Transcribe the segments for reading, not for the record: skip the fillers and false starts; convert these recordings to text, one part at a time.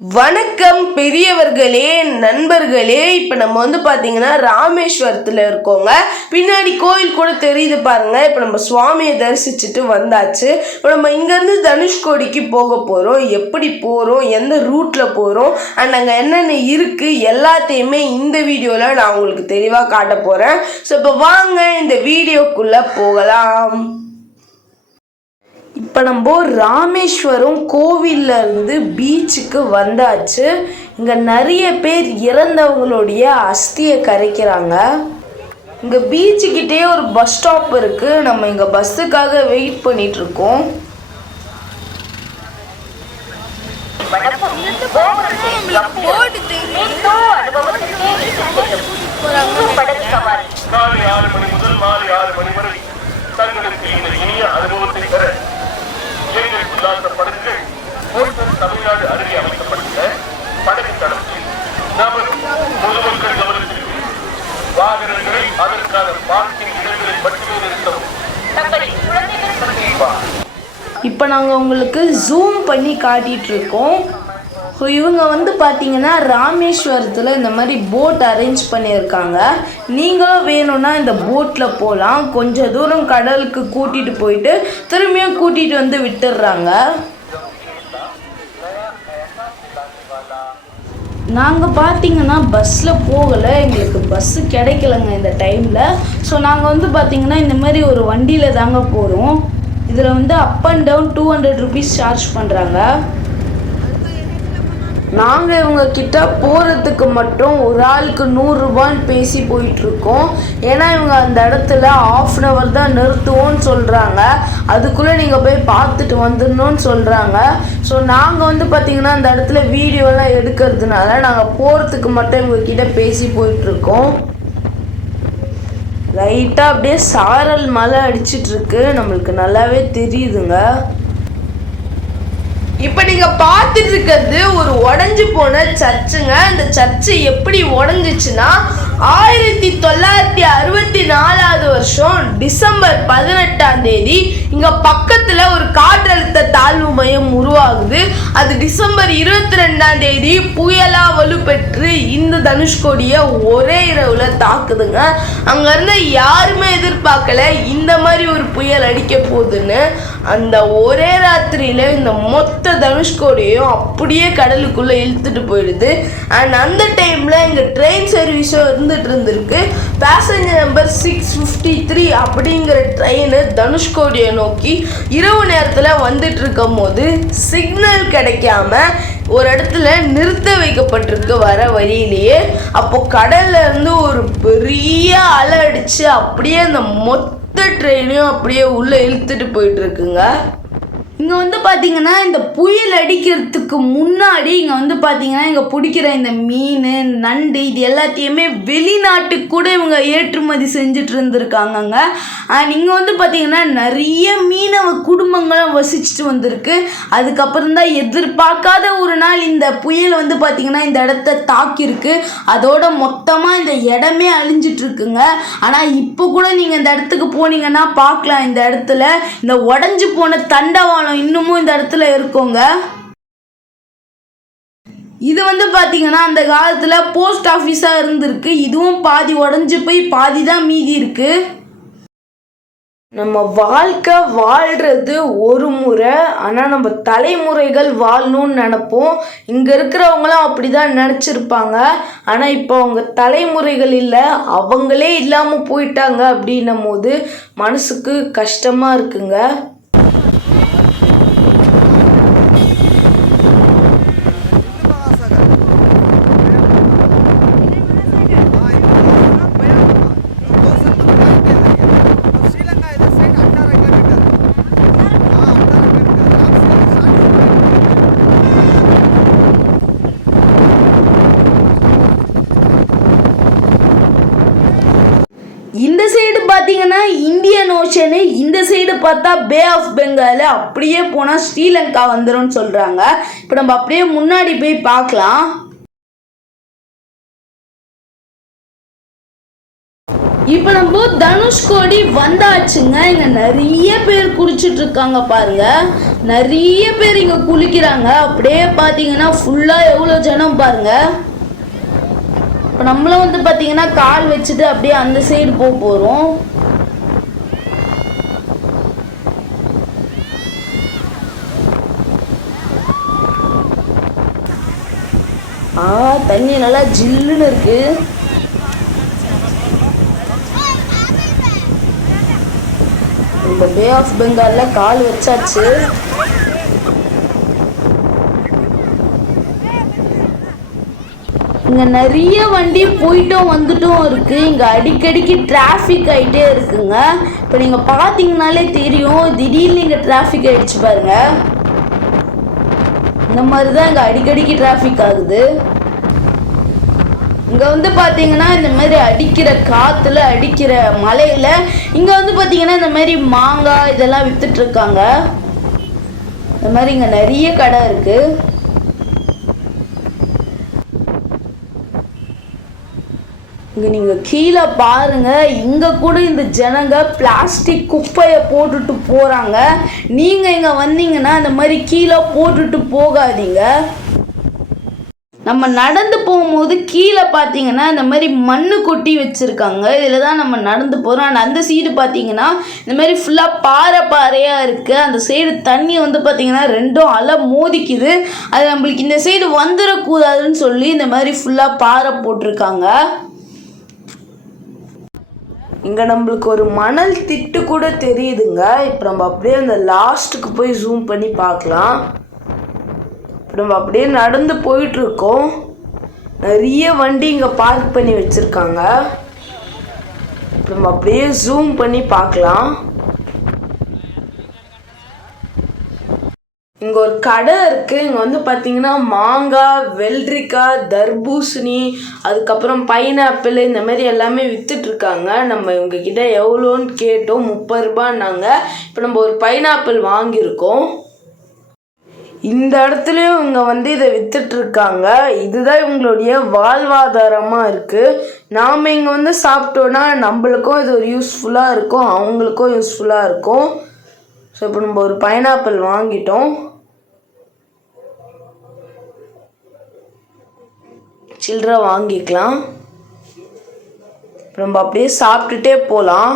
வணக்கம் பெரியவர்களே, நண்பர்களே. இப்போ நம்ம பார்த்தீங்கன்னா ராமேஸ்வரத்தில் இருக்கோங்க. பின்னாடி கோயில் கூட தெரியுது பாருங்க. இப்போ நம்ம சுவாமியை தரிசிச்சுட்டு வந்தாச்சு. இப்போ நம்ம இங்கேருந்து தனுஷ்கோடிக்கு போக போகிறோம். எப்படி போகிறோம், எந்த ரூட்டில் போகிறோம், அண்ட் அங்கே என்னென்ன இருக்குது எல்லாத்தையுமே இந்த வீடியோவில் நான் உங்களுக்கு தெளிவாக காட்ட போகிறேன். ஸோ இப்போ வாங்க இந்த வீடியோக்குள்ளே போகலாம். இப்போ நம்ம ராமேஸ்வரம் கோவிலில் இருந்து பீச்சுக்கு வந்தாச்சு. இங்கே நிறைய பேர் இறந்தவங்களுடைய அஸ்தியை கரைக்கிறாங்க. இங்கே பீச்சுக்கிட்டே ஒரு பஸ் ஸ்டாப் இருக்குது. நம்ம இங்கே பஸ்ஸுக்காக வெயிட் பண்ணிகிட்ருக்கோம். தமிழ்நாடு அருகே அமைக்கப்பட்டுள்ள படகு தளத்தில் நமது பொதுமக்கள் கவனத்திற்கு வாகனங்களை அதற்கான பார்க்கிங் இடங்களில் மட்டுமே நிறுத்தவும். இப்போ நாங்கள் உங்களுக்கு ஜூம் பண்ணி காட்டிகிட்டு இருக்கோம். இவங்க பார்த்தீங்கன்னா ராமேஸ்வரத்தில் இந்த மாதிரி போட் அரேஞ்ச் பண்ணியிருக்காங்க. நீங்களும் வேணும்னா இந்த போட்டில் போகலாம். கொஞ்சம் தூரம் கடலுக்கு கூட்டிகிட்டு போயிட்டு திரும்பியும் கூட்டிகிட்டு வந்து விட்டுடுறாங்க. நாங்கள் பார்த்தீங்கன்னா பஸ்ஸில் போகலை, எங்களுக்கு பஸ்ஸு கிடைக்கலங்க இந்த டைமில். ஸோ நாங்கள் பார்த்தீங்கன்னா இந்த மாதிரி ஒரு வண்டியில் தாங்க போகிறோம். இதில் up and down 200 rupees charge பண்ணுறாங்க. நாங்கள் இவங்க கிட்ட போகிறதுக்கு மட்டும் ஒரு ஆளுக்கு 100 ரூபான்னு பேசி போயிட்டுருக்கோம். ஏன்னா இவங்க அந்த இடத்துல 1/2 hour தான் நிறுத்துவோன்னு சொல்கிறாங்க. அதுக்குள்ளே நீங்கள் போய் பார்த்துட்டு வந்துடணும்னு சொல்கிறாங்க. ஸோ நாங்கள் பார்த்திங்கன்னா அந்த இடத்துல வீடியோலாம் எடுக்கிறதுனால நாங்கள் போகிறதுக்கு மட்டும் இவங்கக்கிட்ட பேசி போயிட்டுருக்கோம். லைட்டாக அப்படியே சாரல் மழை அடிச்சிட்ருக்கு, நம்மளுக்கு நல்லாவே தெரியுதுங்க. இப்போ நீங்கள் பார்த்துட்டு இருக்கிறது ஒரு உடஞ்சி போன சர்ச்சுங்க. இந்த சர்ச்சு எப்படி உடஞ்சிச்சுன்னா 1964 வருஷம் டிசம்பர் 18 இங்கே பக்கத்தில் ஒரு காற்றழுத்த தாழ்வு மையம் உருவாகுது. அது டிசம்பர் 22 புயலாக வலுப்பெற்று இந்த தனுஷ்கோடியை ஒரே இரவில் தாக்குதுங்க. அங்கேருந்து யாருமே எதிர்பார்க்கல இந்த மாதிரி ஒரு புயல் அடிக்க போகுதுன்னு. அந்த ஒரே ராத்திரியில் இந்த மொத்த தனுஷ்கோடியும் அப்படியே கடலுக்குள்ளே இழுத்துட்டு போயிடுது. அண்ட் அந்த டைமில் இங்கே ட்ரெயின் சர்வீஸும் இருந்துருக்கு. பேசஞ்சர் நம்பர் 653 அப்படிங்கிற ட்ரெயின் தனுஷ்கோடியை நோக்கி இரவு நேரத்தில் வந்துட்டு இருக்கும் போது சிக்னல் கிடைக்காம ஒரு இடத்துல நிறுத்த வைக்கப்பட்டிருக்கு வர வழியிலேயே. அப்போ கடல்ல இருந்து ஒரு பெரிய அலை அடிச்சு அப்படியே அந்த மொத்த ட்ரெயினையும் அப்படியே உள்ளே இழுத்துட்டு போயிட்டு இருக்குங்க. இங்கே பார்த்தீங்கன்னா இந்த புயல் அடிக்கிறதுக்கு முன்னாடி இங்கே பார்த்தீங்கன்னா இங்கே பிடிக்கிற இந்த மீன், நண்டு இது எல்லாத்தையுமே வெளிநாட்டுக்கு கூட இவங்க ஏற்றுமதி செஞ்சுட்டு இருந்திருக்காங்கங்க. அண்ட் இங்கே பார்த்தீங்கன்னா நிறைய மீனவ குடும்பங்களும் வசிச்சுட்டு வந்திருக்கு. அதுக்கப்புறம் தான் எதிர்பார்க்காத ஒரு நாள் இந்த புயல் பார்த்தீங்கன்னா இந்த இடத்த தாக்கியிருக்கு. அதோட மொத்தமாக இந்த இடமே அழிஞ்சிட்டு இருக்குங்க. ஆனால் இப்போ கூட நீங்கள் இந்த இடத்துக்கு போனீங்கன்னா பார்க்கலாம், இந்த இடத்துல இந்த உடஞ்சி போன தண்டவாளம் இன்னமும் இந்த இடத்துல இருக்குங்க. இது பார்த்தீங்கன்னா அந்த காலத்துல போஸ்ட் ஆஃபீஸா இருந்திருக்கு. இதுவும் பாதி உடஞ்சி போய் பாதி தான் மீதி இருக்கு. நம்ம வாழ்க்கை வாழ்கிறது ஒரு முறை, ஆனால் நம்ம தலைமுறைகள் வாழணும்னு நினைப்போம். இங்கே இருக்கிறவங்களாம் அப்படி தான் நினச்சிருப்பாங்க. ஆனால் இப்போ அவங்க தலைமுறைகள் இல்லை, அவங்களே இல்லாமல் போயிட்டாங்க அப்படின்னும் போது மனசுக்கு கஷ்டமாக இருக்குங்க. இந்த சைடு பார்த்தீங்கன்னா இந்தியன் ஓஷனு, இந்த சைடு பார்த்தா பே ஆஃப் பெங்கால், அப்படியே போனால் ஸ்ரீலங்கா வந்துடும் சொல்கிறாங்க. இப்போ நம்ம அப்படியே முன்னாடி போய் பார்க்கலாம். இப்போ நம்ம தனுஷ்கோடி வந்தாச்சுங்க. இங்க நிறைய பேர் குளிச்சுட்டு இருக்காங்க பாருங்க. நிறைய பேர் இங்க குளிக்கிறாங்க. அப்படியே பாத்தீங்கன்னா ஃபுல்லா எவ்வளவு ஜனம் பாருங்க. இப்போ நம்மளும் வந்து பாத்தீங்கன்னா கால் வச்சுட்டு அப்படியே அந்த சைடு போறோம். தண்ணி நல்லா ஜில்லுன்னு இருக்கு. இந்த பே ஆஃப் பெங்கால்ல கால் வச்சாச்சு. இங்க நிறைய வண்டி போயிட்டும் வந்துட்டும் இருக்கு. இங்க அடிக்கடிக்கு டிராஃபிக் ஆயிட்டே இருக்குங்க. இப்போ நீங்க பாத்தீங்கன்னாலே தெரியும், திடீர்னு இங்க டிராஃபிக் ஆயிடுச்சு பாருங்க. இந்த மாதிரி தான் இங்க அடிக்கடிக்கு டிராஃபிக் ஆகுது. இங்க வந்து பாத்தீங்கன்னா இந்த மாதிரி அடிக்கிற காத்துல அடிக்கிற மலையில இங்க வந்து பாத்தீங்கன்னா இந்த மாதிரி மாங்காய் இதெல்லாம் வித்துட்டு இருக்காங்க. இந்த மாதிரி இங்க நிறைய கடை இருக்கு. இங்க நீங்க கீழே பாருங்க, இங்க கூட இந்த ஜனங்க பிளாஸ்டிக் குப்பையை போட்டுட்டு போறாங்க. நீங்க இங்க வந்தீங்கன்னா இந்த மாதிரி கீழே போட்டுட்டு போகாதீங்க. நம்ம நடந்து போகும்போது கீழே பார்த்தீங்கன்னா இந்த மாதிரி மண்ணு கொட்டி வச்சுருக்காங்க. இதில் தான் நம்ம நடந்து போகிறோம். அண்ட் அந்த சைடு பார்த்தீங்கன்னா இந்த மாதிரி ஃபுல்லாக பாறையாக இருக்குது. அந்த சைடு தண்ணி வந்து பார்த்தீங்கன்னா ரெண்டும் அலை மோதிக்குது. அது நம்மளுக்கு இந்த சைடு வந்துடக்கூடாதுன்னு சொல்லி இந்த மாதிரி ஃபுல்லாக பாறை போட்டிருக்காங்க. இங்கே நம்மளுக்கு ஒரு மணல் திட்டு கூட தெரியுதுங்க. இப்போ நம்ம அப்படியே அந்த லாஸ்ட்டுக்கு போய் ஜூம் பண்ணி பார்க்கலாம். நம்ம அப்படியே நடந்து போயிட்டு இருக்கோம். நிறைய வண்டி இங்க பார்க் பண்ணி வச்சிருக்காங்க. நம்ம அப்படியே ஜூம் பண்ணி பார்க்கலாம். இங்க ஒரு கடை இருக்கு. இங்க வந்து பாத்தீங்கன்னா மாங்காய், வெள்ளரிக்காய், தர்பூசணி, அதுக்கப்புறம் பைனாப்பிள் இந்த மாதிரி எல்லாமே வித்துட்டு இருக்காங்க. நம்ம இவங்க கிட்ட எவ்வளோன்னு கேட்டோம். 30 ரூபான்னாங்க. இப்போ நம்ம ஒரு பைனாப்பிள் வாங்கியிருக்கோம். இந்த இடத்துலையும் இவங்க வந்து இதை வித்துட்டு இருக்காங்க. இதுதான் இவங்களுடைய வாழ்வாதாரமாக இருக்குது. நாம் இங்கே வந்து சாப்பிட்டோன்னா நம்மளுக்கும் இது ஒரு யூஸ்ஃபுல்லாக இருக்கும், அவங்களுக்கும் யூஸ்ஃபுல்லாக இருக்கும். ஸோ இப்போ நம்ம ஒரு பைனாப்பிள் வாங்கிட்டோம். சில்லறை வாங்கிக்கலாம். நம்ம அப்படியே சாப்பிட்டுட்டே போகலாம்.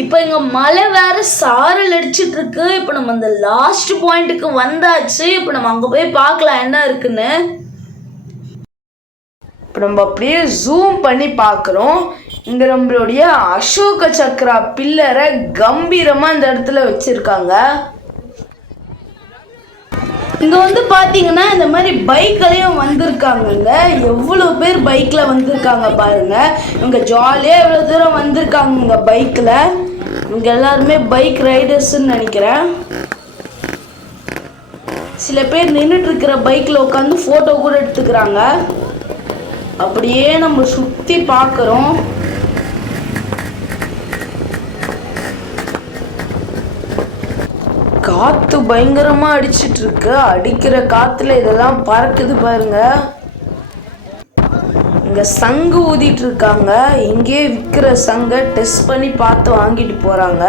இப்போ இங்கே மழை வேற சாரல் அடிச்சிட்டு இருக்கு. இப்போ நம்ம அந்த லாஸ்ட் பாயிண்ட்டுக்கு வந்தாச்சு. இப்போ நம்ம அங்கே போய் பார்க்கலாம் என்ன இருக்குன்னு. இப்போ நம்ம அப்படியே ஜூம் பண்ணி பார்க்குறோம். இங்கே நம்மளுடைய அசோக சக்கரா பில்லரை கம்பீரமாக இந்த இடத்துல வச்சுருக்காங்க. இங்கே வந்து பார்த்தீங்கன்னா இந்த மாதிரி பைக்களையும் வந்திருக்காங்கங்க. எவ்வளோ பேர் பைக்கில் வந்திருக்காங்க பாருங்க. இவங்க ஜாலியாக எவ்வளோ தூரம் வந்திருக்காங்க இங்கே பைக்கில். இவங்க எல்லாருமே பைக் ரைடர்ஸ்ன்னு நினைக்கிறேன். சில பேர் நின்றுட்டு இருக்கிற பைக்கில் உட்காந்து ஃபோட்டோ கூட எடுத்துக்கிறாங்க. அப்படியே நம்ம சுற்றி பார்க்குறோம். காத்து பயங்கரமா அடிச்சிட்டு இருக்கு. அடிக்கிற காத்துல இதெல்லாம் பறக்குது பாருங்க. இங்க சங்கு ஊதிட்டு இருக்காங்க. இங்கே விற்கிற சங்கை டெஸ்ட் பண்ணி பார்த்து வாங்கிட்டு போறாங்க.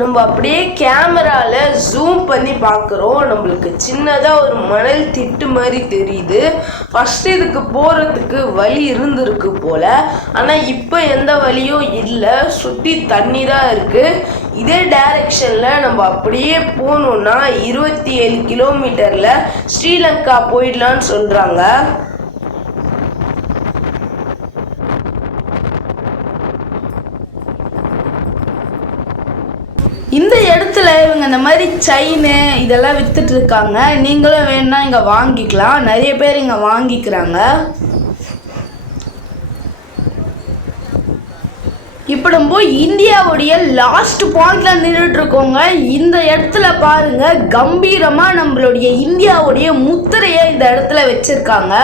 நம்ம அப்படியே கேமரால ஜூம் பண்ணி பார்க்குறோம். நம்மளுக்கு சின்னதாக ஒரு மணல் திட்டு மாதிரி தெரியுது. ஃபஸ்ட்டு இதுக்கு போகிறதுக்கு வழி இருந்திருக்கு போல். ஆனால் இப்போ எந்த வழியும் இல்லை, சுற்றி தண்ணி தான் இருக்குது. இதே டைரெக்ஷனில் நம்ம அப்படியே போகணுன்னா 27 கிலோமீட்டரில் ஸ்ரீலங்கா போயிடலான்னு சொல்கிறாங்க. இந்த இடத்துல இவங்க இந்த மாதிரி செயின் இதெல்லாம் வித்துட்டு இருக்காங்க. நீங்களும் வேணும்னா இங்கே வாங்கிக்கலாம். நிறைய பேர் இங்கே வாங்கிக்கிறாங்க. இப்போ நம்ம இந்தியாவுடைய லாஸ்ட் பாயிண்ட்ல நின்றுட்டு இருக்கோங்க. இந்த இடத்துல பாருங்க, கம்பீரமா நம்மளுடைய இந்தியாவுடைய முத்திரையை இந்த இடத்துல வச்சிருக்காங்க.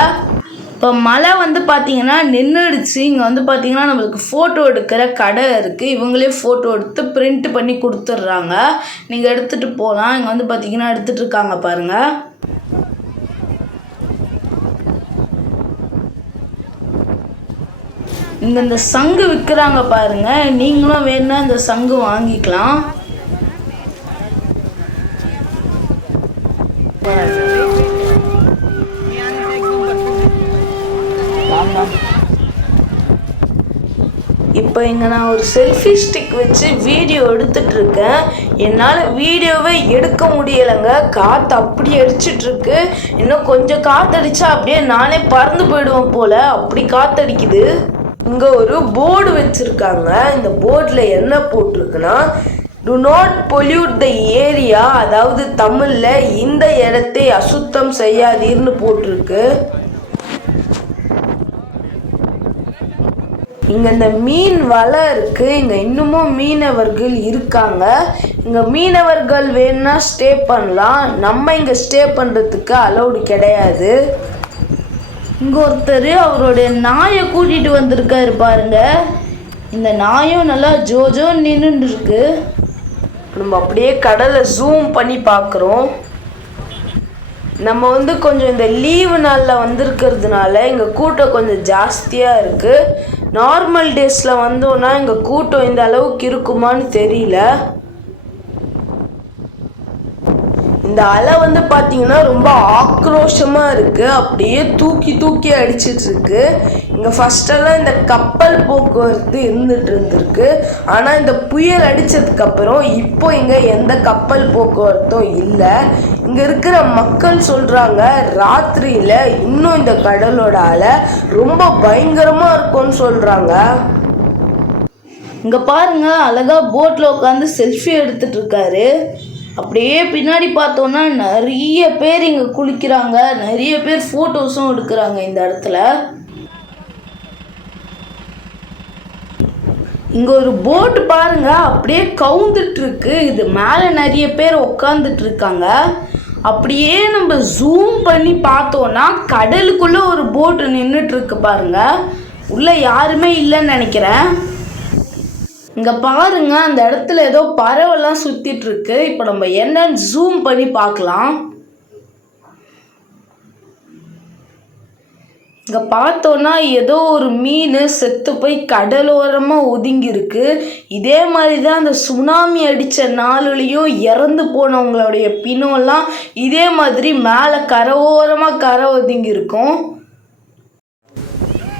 இப்போ மழை வந்து பார்த்தீங்கன்னா நின்றுடுச்சு. இங்கே வந்து பார்த்தீங்கன்னா நம்மளுக்கு ஃபோட்டோ எடுக்கிற கடை இருக்குது. இவங்களே ஃபோட்டோ எடுத்து பிரிண்ட் பண்ணி கொடுத்துட்றாங்க. நீங்கள் எடுத்துகிட்டு போகலாம். இங்கே வந்து பார்த்தீங்கன்னா எடுத்துகிட்டு இருக்காங்க பாருங்கள். இங்கே இந்த சங்கு விற்கிறாங்க பாருங்க. நீங்களும் வேணும்னா இந்த சங்கு வாங்கிக்கலாம். இப்போ இங்கே நான் ஒரு செல்ஃபி ஸ்டிக் வச்சு வீடியோ எடுத்துட்டு இருக்கேன். என்னால் வீடியோவை எடுக்க முடியலைங்க. காற்று அப்படியே அடிச்சிட்ருக்கு. இன்னும் கொஞ்சம் காற்றடிச்சா அப்படியே நானே பறந்து போயிடுவேன் போல், அப்படி காற்றடிக்குது. இங்கே ஒரு போர்டு வச்சுருக்காங்க. இந்த போர்டில் என்ன போட்டிருக்குன்னா, do not pollute the area, அதாவது தமிழில் இந்த இடத்தை அசுத்தம் செய்யாதீர்னு போட்டிருக்கு. இங்கே இந்த மீன் வலை இருக்குது. இங்கே இன்னமும் மீனவர்கள் இருக்காங்க. இங்கே மீனவர்கள் வேணும்னா ஸ்டே பண்ணலாம். நம்ம இங்கே ஸ்டே பண்ணுறதுக்கு அலௌடு கிடையாது. இங்கே ஒருத்தர் அவருடைய நாயை கூட்டிகிட்டு வந்திருக்காரு பாருங்க. இந்த நாயும் நல்லா ஜோஜோ நின்றுட்டு இருக்கு. நம்ம அப்படியே கடலை ஜூம் பண்ணி பார்க்குறோம். நம்ம வந்து கொஞ்சம் இந்த லீவு நாளில் வந்திருக்கிறதுனால இங்கே கூட்டம் கொஞ்சம் ஜாஸ்தியாக இருக்குது. நார்மல் டேஸில் வந்தோன்னா இங்கே கூட்டம் இந்த அளவுக்கு இருக்குமான்னு தெரியல. இந்த அலை வந்து பார்த்தீங்கன்னா ரொம்ப ஆக்ரோஷமாக இருக்குது. அப்படியே தூக்கி தூக்கி அடிச்சிட்டு இருக்கு. இங்கே ஃபஸ்ட்டெல்லாம் இந்த கப்பல் போக்குவரத்து இருந்துருக்கு. ஆனால் இந்த புயல் அடித்ததுக்கப்புறம் இப்போ இங்கே எந்த கப்பல் போக்குவரத்தும் இல்லை. இங்கே இருக்கிற மக்கள் சொல்கிறாங்க, ராத்திரியில் இன்னும் இந்த கடலோட அலை ரொம்ப பயங்கரமாக இருக்கும்னு சொல்கிறாங்க. இங்கே பாருங்க, அழகா போட்டில் உட்காந்து செல்ஃபி எடுத்துட்டு இருக்காரு. அப்படியே பின்னாடி பார்த்தோன்னா நிறைய பேர் இங்கே குளிக்கிறாங்க. நிறைய பேர் ஃபோட்டோஸும் எடுக்கிறாங்க இந்த இடத்துல. இங்கே ஒரு போட்டு பாருங்க, அப்படியே கவுந்துட்டு இருக்கு. இது மேலே நிறைய பேர் உட்காந்துட்டு இருக்காங்க. அப்படியே நம்ம ஜூம் பண்ணி பார்த்தோன்னா கடலுக்குள்ளே ஒரு போட்டு நின்றுட்டு இருக்கு பாருங்க. உள்ளே யாருமே இல்லைன்னு நினைக்கிறேன். இங்கே பாருங்க, அந்த இடத்துல ஏதோ பறவைலாம் சுற்றிட்டு இருக்கு. இப்போ நம்ம என்னன்னு ஜூம் பண்ணி பார்க்கலாம். இங்கே பார்த்தோன்னா ஏதோ ஒரு மீன் செத்து போய் கடலோரமாக ஒதுங்கி இருக்கு. இதே மாதிரி தான் அந்த சுனாமி அடித்த நாளுலேயும் இறந்து போனவங்களுடைய பிணம்லாம் இதே மாதிரி மேலே கரை ஒதுங்கி இருக்கும்.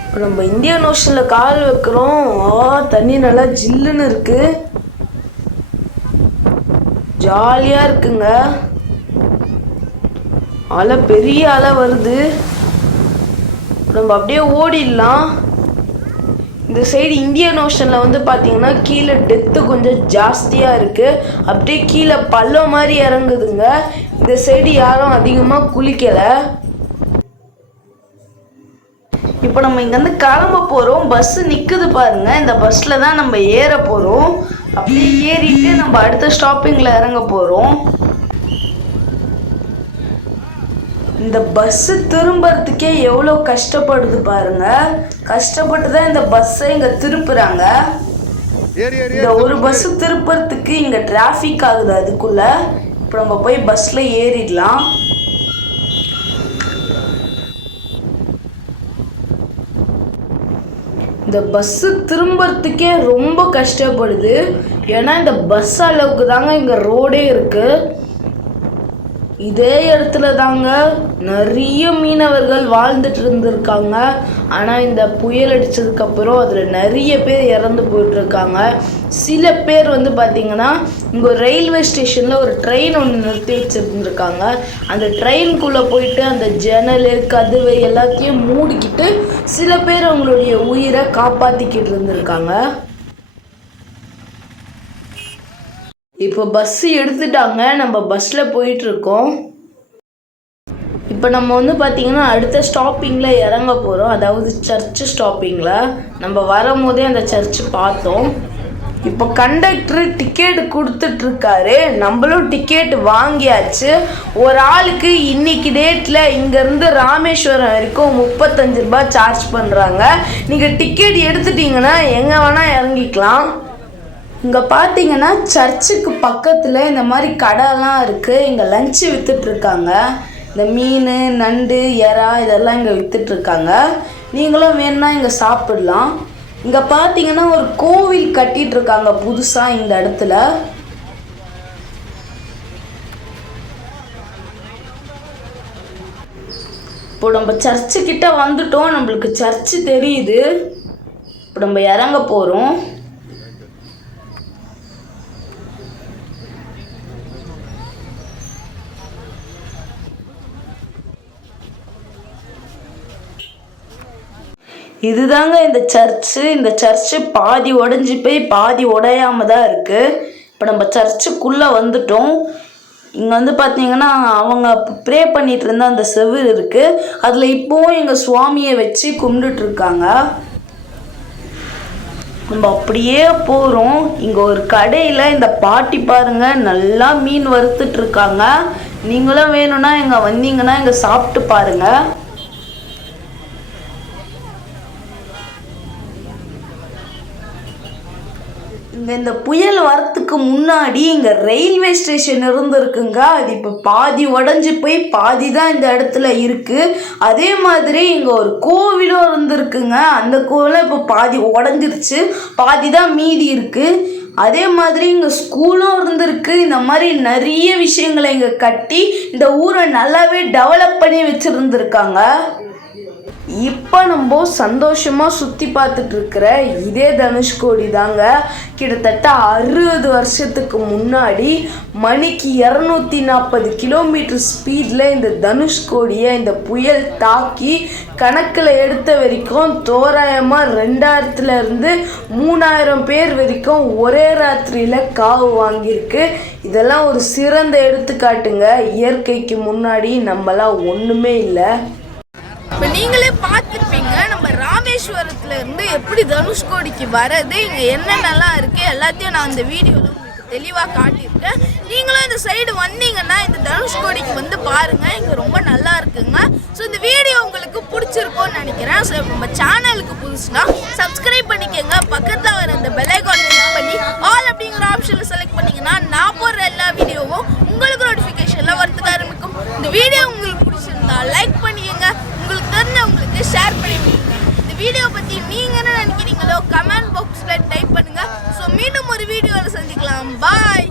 இப்போ நம்ம இந்தியன் ஓஷனில் கால் வைக்கிறோம். தண்ணி நல்லா ஜில்லுன்னு இருக்கு, ஜாலியாக இருக்குங்க. அலை பெரிய அலை வருது. நம்ம அப்படியே ஓடிடலாம். இந்த சைடு இந்தியன் ஓஷனில் வந்து பார்த்தீங்கன்னா கீழே டெத்து கொஞ்சம் ஜாஸ்தியாக இருக்குது. அப்படியே கீழே பள்ளம் மாதிரி இறங்குதுங்க. இந்த சைடு யாரும் அதிகமாக குளிக்கலை. இப்போ நம்ம இங்கேருந்து கிளம்ப போகிறோம். பஸ்ஸு நிற்குது பாருங்க. இந்த பஸ்ஸில் தான் நம்ம ஏற போகிறோம். அப்படியே ஏறிட்டு நம்ம அடுத்த ஸ்டாப்பிங்கில் இறங்க போகிறோம். இந்த பஸ்ஸு திரும்புறதுக்கே எவ்வளோ கஷ்டப்படுது பாருங்க. கஷ்டப்பட்டு தான் இந்த பஸ்ஸை இங்கே திருப்புறாங்க. இந்த ஒரு பஸ்ஸு திருப்புறதுக்கு இங்கே டிராஃபிக் ஆகுது அதுக்குள்ளே. இப்போ நம்ம போய் பஸ்ஸில் ஏறிடலாம். இந்த பஸ்ஸு திரும்புறதுக்கே ரொம்ப கஷ்டப்படுது. ஏன்னா இந்த பஸ் அளவுக்கு தாங்க இங்கே ரோடே இருக்குது. இதே இடத்துல தாங்க நிறைய மீனவர்கள் வாழ்ந்துட்டு இருந்திருக்காங்க. ஆனால் இந்த புயல் அடித்ததுக்கப்புறம் அதில் நிறைய பேர் இறந்து போயிட்டுருக்காங்க. சில பேர் வந்து பார்த்திங்கன்னா இங்கே ஒரு ரயில்வே ஸ்டேஷனில் ஒரு ட்ரெயின் ஒன்று நிறுத்தி வச்சுருந்துருக்காங்க. அந்த ட்ரெயின்குள்ளே போயிட்டு அந்த ஜன்னல் கதவை எல்லாத்தையும் மூடிக்கிட்டு சில பேர் அவங்களுடைய உயிரை காப்பாற்றிக்கிட்டு இருந்திருக்காங்க. இப்போ பஸ்ஸு எடுத்துட்டாங்க. நம்ம பஸ்ஸில் போயிட்டுருக்கோம். இப்போ இப்போ நம்ம வந்து பார்த்திங்கன்னா அடுத்த ஸ்டாப்பிங்கில் இறங்க போகிறோம், அதாவது சர்ச்சு ஸ்டாப்பிங்கில். நம்ம வரும்போதே அந்த சர்ச்சு பார்த்தோம். இப்போ கண்டக்டர் டிக்கெட் கொடுத்துட்ருக்காரு, நம்மளும் டிக்கெட் வாங்கியாச்சு. ஒரு ஆளுக்கு இன்னைக்கு டேட்டில் இங்கேருந்து ராமேஸ்வரம் வரைக்கும் 35 ரூபாய் சார்ஜ் பண்ணுறாங்க. நீங்கள் டிக்கெட் எடுத்துட்டிங்கன்னா எங்கே வேணால் இறங்கிக்கலாம். இங்கே பார்த்தீங்கன்னா சர்ச்சுக்கு பக்கத்தில் இந்த மாதிரி கடைலாம் இருக்குது. இங்கே லஞ்சு விற்றுட்ருக்காங்க. இந்த மீன், நண்டு, எறா இதெல்லாம் இங்கே விற்றுட்ருக்காங்க. நீங்களும் வேணும்னா இங்கே சாப்பிடலாம். இங்கே பார்த்தீங்கன்னா ஒரு கோவில் கட்டிகிட்ருக்காங்க புதுசாக இந்த இடத்துல. இப்போ நம்ம சர்ச்சு கிட்ட வந்துட்டோம், நம்மளுக்கு சர்ச்சு தெரியுது. இப்போ நம்ம இறங்க போகிறோம். இதுதாங்க இந்த சர்ச்சு. இந்த சர்ச்சு பாதி உடஞ்சி போய் பாதி உடையாம தான் இருக்குது. இப்போ நம்ம சர்ச்சுக்குள்ளே வந்துட்டோம். இங்கே வந்து பார்த்தீங்கன்னா அவங்க ப்ரே பண்ணிகிட்டு இருந்த அந்த செவுரு இருக்குது, அதில் இப்போவும் எங்கள் சுவாமியை வச்சு கும்பிட்டுட்ருக்காங்க. நம்ம அப்படியே போகிறோம். இங்கே ஒரு கடையில் இந்த பாட்டி பாருங்கள் நல்லா மீன் வறுத்துட்ருக்காங்க. நீங்களும் வேணும்னா இங்கே வந்தீங்கன்னா இங்கே சாப்பிட்டு பாருங்கள். இந்த புயல் வரத்துக்கு முன்னாடி இங்கே ரயில்வே ஸ்டேஷன் இருந்திருக்குங்க. அது இப்போ பாதி உடஞ்சி போய் பாதி தான் இந்த இடத்துல இருக்குது. அதே மாதிரி இங்கே ஒரு கோவிலும் இருந்திருக்குங்க. அந்த கோவிலும் இப்போ பாதி உடஞ்சிருச்சு, பாதி தான் மீதி இருக்குது. அதே மாதிரி இங்கே ஸ்கூலும் இருந்திருக்கு. இந்த மாதிரி நிறைய விஷயங்களை இங்கே கட்டி இந்த ஊரை நல்லாவே டெவலப் பண்ணி வச்சுருந்துருக்காங்க. இப்போ நம்ம சந்தோஷமாக சுற்றி பார்த்துட்டு இருக்கிற இதே தனுஷ்கோடி தாங்க. கிட்டத்தட்ட 60 வருஷத்துக்கு முன்னாடி மணிக்கு 240 கிலோமீட்டர் ஸ்பீடில் இந்த தனுஷ்கோடியை இந்த புயல் தாக்கி கணக்கில் எடுத்த வரைக்கும் தோராயமாக 2000 3000 பேர் வரைக்கும் ஒரே ராத்திரியில் காவு வாங்கியிருக்கு. இதெல்லாம் ஒரு சிறந்த எடுத்துக்காட்டுங்க. இயற்கைக்கு முன்னாடி நம்மளாம் ஒன்றுமே இல்லை. இப்போ நீங்களே பார்த்துருப்பீங்க நம்ம ராமேஸ்வரத்துல இருந்து எப்படி தனுஷ்கோடிக்கு வர்றது, இங்கே என்னென்னலாம் இருக்குது எல்லாத்தையும் நான் இந்த வீடியோவில் உங்களுக்கு தெளிவாக காட்டியிருக்கேன். நீங்களும் இந்த சைடு வந்தீங்கன்னா இந்த தனுஷ்கோடிக்கு வந்து பாருங்கள், இங்கே ரொம்ப நல்லா இருக்குங்க. ஸோ இந்த வீடியோ உங்களுக்கு பிடிச்சிருக்கும்னு நினைக்கிறேன். ஸோ நம்ம சேனலுக்கு புதுசுனா சப்ஸ்கிரைப் பண்ணிக்கோங்க. பக்கத்தில் வர அந்த பெல் ஐகான் கிளிக் பண்ணி ஆல் அப்படிங்கிற ஆப்ஷனில் செலக்ட் பண்ணிங்கன்னா நான் போடுற எல்லா வீடியோவும் உங்களுக்கு நோட்டிஃபிகேஷனில் வரதுக்கு ஆரம்பிக்கும். இந்த வீடியோ உங்களுக்கு பிடிச்சிருந்தா லைக் பண்ணிக்கோங்க, உங்களுக்கு தெரிஞ்சவங்களுக்கு ஷேர் பண்ணிவிடுங்க. இந்த வீடியோ பற்றி நீங்கள் என்ன நினைக்கிறீங்களோ கமெண்ட் பாக்ஸில் டைப் பண்ணுங்கள். ஸோ மீண்டும் ஒரு வீடியோவில் சந்திக்கலாம். பாய்.